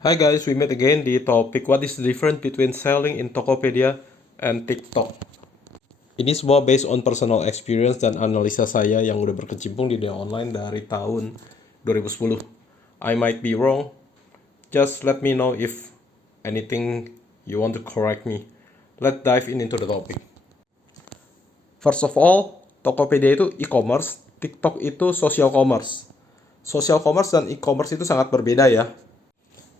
Hi guys, we met again di topik what is the difference between selling in Tokopedia and TikTok. Ini semua based on personal experience dan analisa saya yang udah berkecimpung di dunia online dari tahun 2010. I might be wrong, just let me know if anything you want to correct me. Let's dive into the topic. First of all, Tokopedia itu e-commerce, TikTok itu social commerce. Social commerce dan e-commerce itu sangat berbeda ya.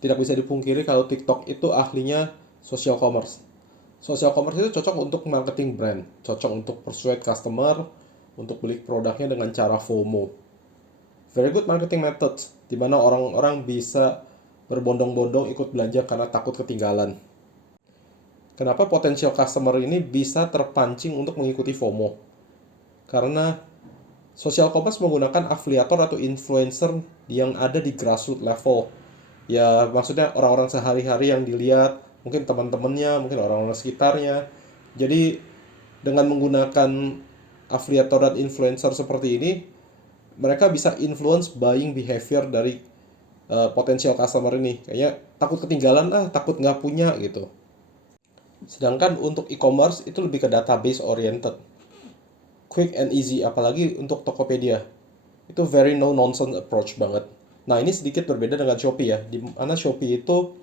Tidak bisa dipungkiri kalau TikTok itu ahlinya social commerce. Social commerce itu cocok untuk marketing brand, cocok untuk persuade customer, untuk beli produknya dengan cara FOMO. Very good marketing methods, di mana orang-orang bisa berbondong-bondong ikut belanja karena takut ketinggalan. Kenapa potensial customer ini bisa terpancing untuk mengikuti FOMO? Karena social commerce menggunakan afiliator atau influencer yang ada di grassroots level. Ya, maksudnya orang-orang sehari-hari yang dilihat, mungkin teman-temannya, mungkin orang-orang sekitarnya. Jadi, dengan menggunakan afiliator dan influencer seperti ini, mereka bisa influence buying behavior dari potensial customer ini. Kayaknya takut ketinggalan, takut nggak punya gitu. Sedangkan untuk e-commerce itu lebih ke database oriented, quick and easy, apalagi untuk Tokopedia. Itu very no nonsense approach banget. Nah, ini sedikit berbeda dengan Shopee ya, di mana Shopee itu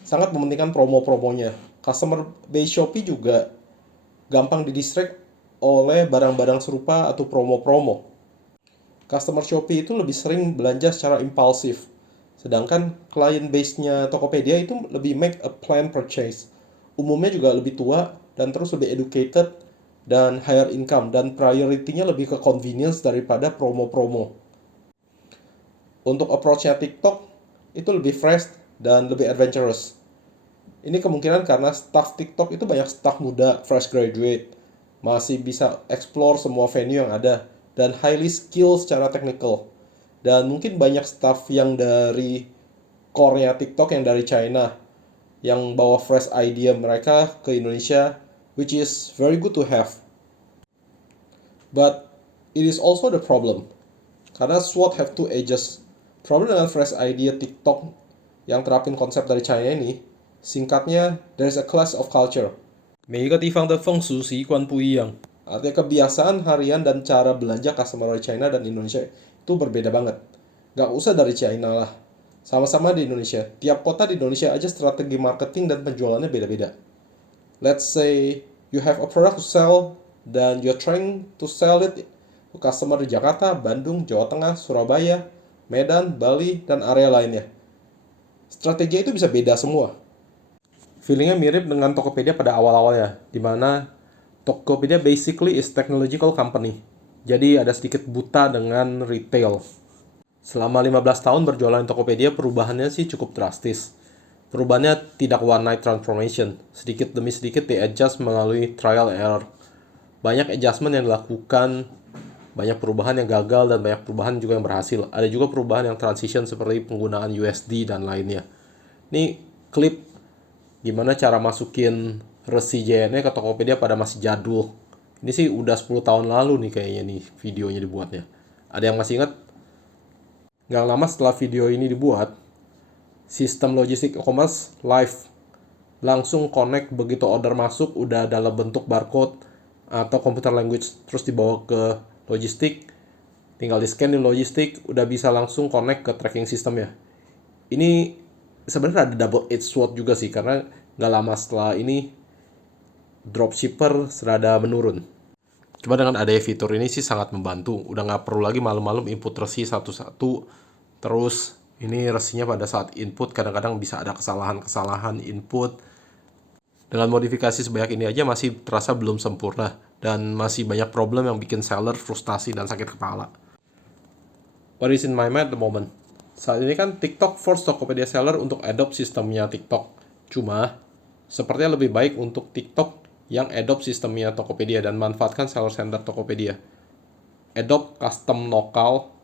sangat mementingkan promo-promonya. Customer base Shopee juga gampang didistract oleh barang-barang serupa atau promo-promo. Customer Shopee itu lebih sering belanja secara impulsif. Sedangkan client base-nya Tokopedia itu lebih make a plan purchase. Umumnya juga lebih tua dan terus lebih educated dan higher income, dan priority-nya lebih ke convenience daripada promo-promo. Untuk approach-nya TikTok itu lebih fresh dan lebih adventurous. Ini kemungkinan karena staff TikTok itu banyak staff muda, fresh graduate, masih bisa explore semua venue yang ada, dan highly skilled secara technical. Dan mungkin banyak staff yang dari core-nya TikTok yang dari China, yang bawa fresh idea mereka ke Indonesia, which is very good to have. But it is also the problem, karena SWOT have two edges. Problem dengan fresh idea TikTok yang terapin konsep dari China ini, singkatnya, there's a clash of culture. 每一个地方的风俗习惯不一样. Artinya kebiasaan harian dan cara belanja customer dari China dan Indonesia itu berbeda banget. Gak usah dari China lah. Sama-sama di Indonesia. Tiap kota di Indonesia aja strategi marketing dan penjualannya beda-beda. Let's say you have a product to sell dan you're trying to sell it to customer di Jakarta, Bandung, Jawa Tengah, Surabaya, Medan, Bali, dan area lainnya. Strategi itu bisa beda semua. Feelingnya mirip dengan Tokopedia pada awal-awalnya, di mana Tokopedia basically is technological company. Jadi ada sedikit buta dengan retail. Selama 15 tahun berjualan di Tokopedia, perubahannya sih cukup drastis. Perubahannya tidak one night transformation. Sedikit demi sedikit di-adjust melalui trial error. Banyak adjustment yang dilakukan, banyak perubahan yang gagal, dan banyak perubahan juga yang berhasil. Ada juga perubahan yang transition seperti penggunaan USD dan lainnya. Ini klip gimana cara masukin resi JNE ke Tokopedia pada masih jadul. Ini sih udah 10 tahun lalu nih kayaknya nih videonya dibuatnya. Ada yang masih ingat? Nggak lama setelah video ini dibuat, sistem logistik e-commerce live. Langsung connect begitu order masuk udah dalam bentuk barcode atau computer language, terus dibawa ke logistik, tinggal di scan di logistik, udah bisa langsung connect ke tracking sistemnya. Ini sebenarnya ada double edged sword juga sih, karena nggak lama setelah ini dropshipper serada menurun. Cuma dengan adanya fitur ini sih sangat membantu. Udah nggak perlu lagi malam-malam input resi satu-satu. Terus ini resinya pada saat input kadang-kadang bisa ada kesalahan-kesalahan input. Dengan modifikasi sebanyak ini aja masih terasa belum sempurna. Dan masih banyak problem yang bikin seller frustasi dan sakit kepala. What is in my mind at the moment? Saat ini kan TikTok force Tokopedia seller untuk adopt sistemnya TikTok. Cuma, sepertinya lebih baik untuk TikTok yang adopt sistemnya Tokopedia dan manfaatkan seller center Tokopedia. Adopt custom lokal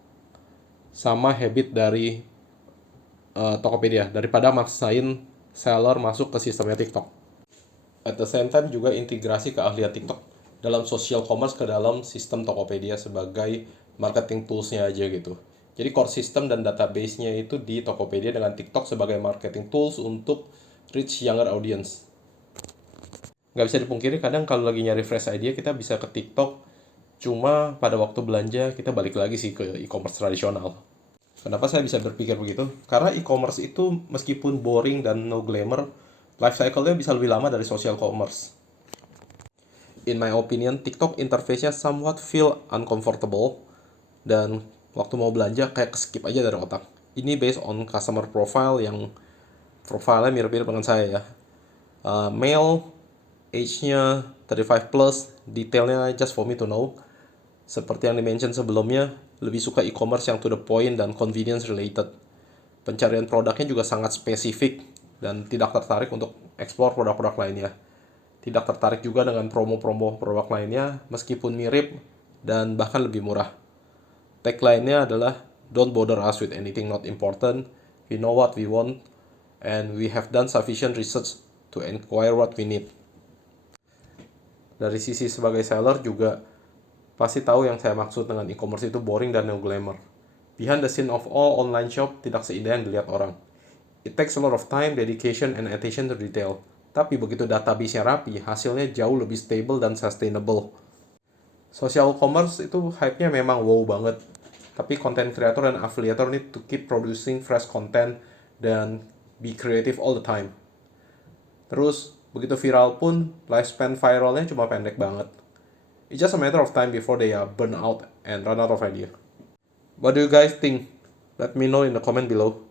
sama habit dari Tokopedia daripada maksain seller masuk ke sistemnya TikTok. At the same time juga integrasi keahlian TikTok dalam social commerce ke dalam sistem Tokopedia sebagai marketing toolsnya aja gitu. Jadi core system dan database-nya itu di Tokopedia dengan TikTok sebagai marketing tools untuk reach younger audience. Nggak bisa dipungkiri kadang kalau lagi nyari fresh idea kita bisa ke TikTok, cuma pada waktu belanja kita balik lagi sih ke e-commerce tradisional. Kenapa saya bisa berpikir begitu? Karena e-commerce itu meskipun boring dan no glamour, life cycle-nya bisa lebih lama dari social commerce. In my opinion, TikTok interface-nya somewhat feel uncomfortable dan waktu mau belanja kayak skip aja dari otak. Ini based on customer profile yang profilnya mirip-mirip dengan saya ya. Male, age-nya 35 plus, detailnya just for me to know. Seperti yang dimention sebelumnya, lebih suka e-commerce yang to the point dan convenience related. Pencarian produknya juga sangat spesifik dan tidak tertarik untuk explore produk-produk lainnya. Tidak tertarik juga dengan promo-promo produk lainnya meskipun mirip dan bahkan lebih murah. Tagline-nya adalah don't bother us with anything not important. We know what we want and we have done sufficient research to inquire what we need. Dari sisi sebagai seller juga pasti tahu yang saya maksud dengan e-commerce itu boring dan no glamour. Behind the scene of all online shop tidak seindah yang dilihat orang. It takes a lot of time, dedication, and attention to detail. Tapi begitu database-nya rapi, hasilnya jauh lebih stable dan sustainable. Social commerce itu hype-nya memang wow banget. Tapi content creator dan affiliator need to keep producing fresh content dan be creative all the time. Terus, begitu viral pun, lifespan viralnya cuma pendek banget. It's just a matter of time before they are burn out and run out of idea. What do you guys think? Let me know in the comment below.